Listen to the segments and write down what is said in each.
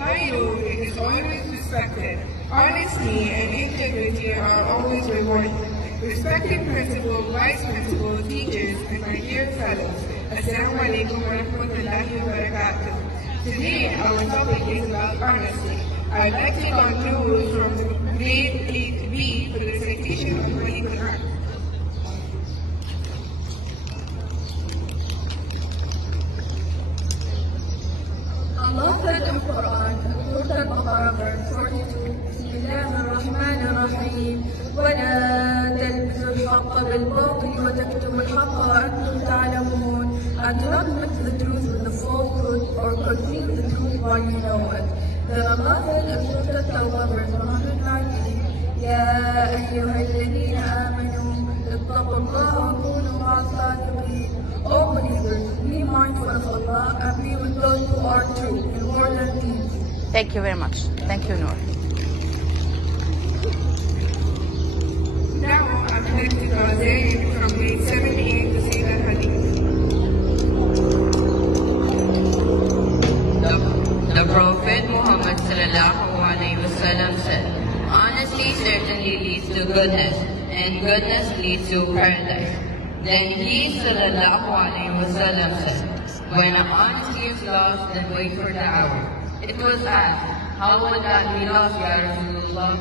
How you it is always respected. Honesty and integrity are always rewarded. Respected principal, vice principal, teachers, and my dear fellows, Assalamu alaikum wa rahmatullahi wa barakatuh. Today our topic is about honesty. I would like to conclude from the grade B for the recitation of Holy Quran. Allah said in Quran, Surah Al-Baqarah, verse 42, Bismillahir Rahmanir Rahim, وَلَا تَلْبِسُوا الْحَقَّ بِالْبَاطِلِ وَتَكْتُمُوا الْحَقَّ وَأَنْتُمْ تَعْلَمُونَ. And do not mix the truth with the falsehood or conceal the truth while you know it. Then Allah said in Surah Al-Tawbah, verse 190, يَا أَيُّهَا الَّذِينَ آمَنُوا اتَّقُوا اللَّهَ وَكُونُوا مَعَ الصَّادِقِينَ. All believers, be mindful of Allah and be with those who are true in word and deed. Thank you very much. Thank you, Noor. Now I'm going to go from grade 7A to say that hadith. The Prophet Muhammad ﷺ said, honesty certainly leads to goodness, and goodness leads to paradise. Then he ﷺ said, when honesty is lost, then wait for the hour. It was asked, how would that be lost, Ya Rasulullah?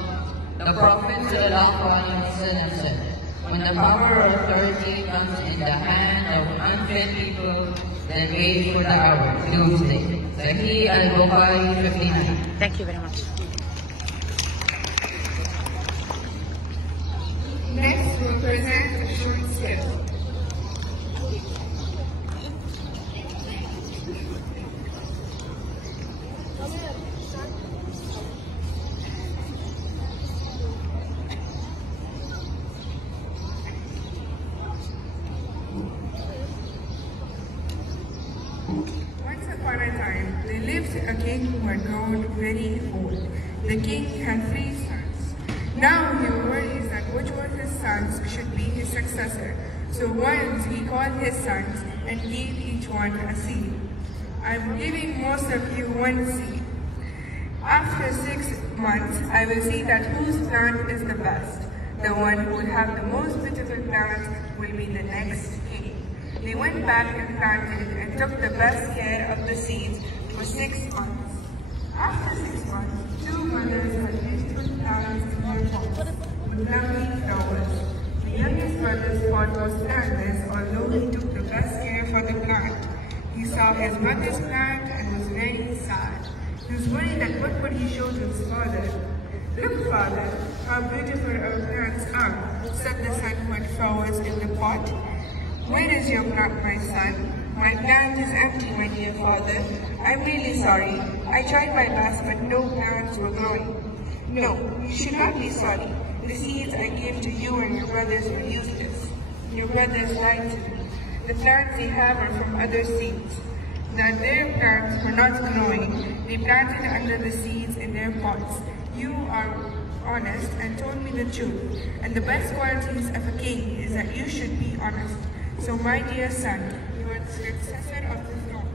The Prophet ﷺ said, when the power of authority comes in the hand of unfit people, then wait for the hour, doomsday. Sahih al-Bukhari 59. Thank you very much. Next, we'll present a short skit. Once upon a time, there lived a king who had grown very old. The king had 3 sons. Now he worries that which one of his sons should be his successor. So once he called his sons and gave each one a seed. I'm giving most of you 1 seed. After 6 months, I will see that whose plant is the best. The one who will have the most beautiful plant will be the next king. They went back and planted and took the best care of the seeds for 6 months. After 6 months, 2 mothers had beautiful plants in their pots with lovely flowers. The youngest brother's pot was plantless, although he took the best care for the plant. He saw his mother's plant and was very sad. He was worried that what would he show to his father. Look, father, how beautiful our plants are, said the son who had flowers in the pot. Where is your plant, my son? My plant is empty, my dear father. I'm really sorry. I tried my best, but no plants were growing. No, you should not be sorry. The seeds I gave to you and your brothers were useless. Your brothers lied to me. The plants they have are from other seeds. That their plants were not growing, they planted under the seeds in their pots. You are honest and told me the truth. And the best qualities of a king is that you should be honest. So my dear son, you are the successor of the throne.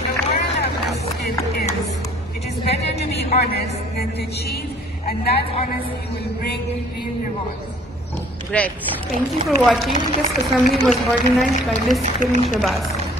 The moral of this skit is, it is better to be honest than to cheat, and that honesty will bring real rewards. Great. Thank you for watching. This assembly was organized by Ms. Kiran Shabazz.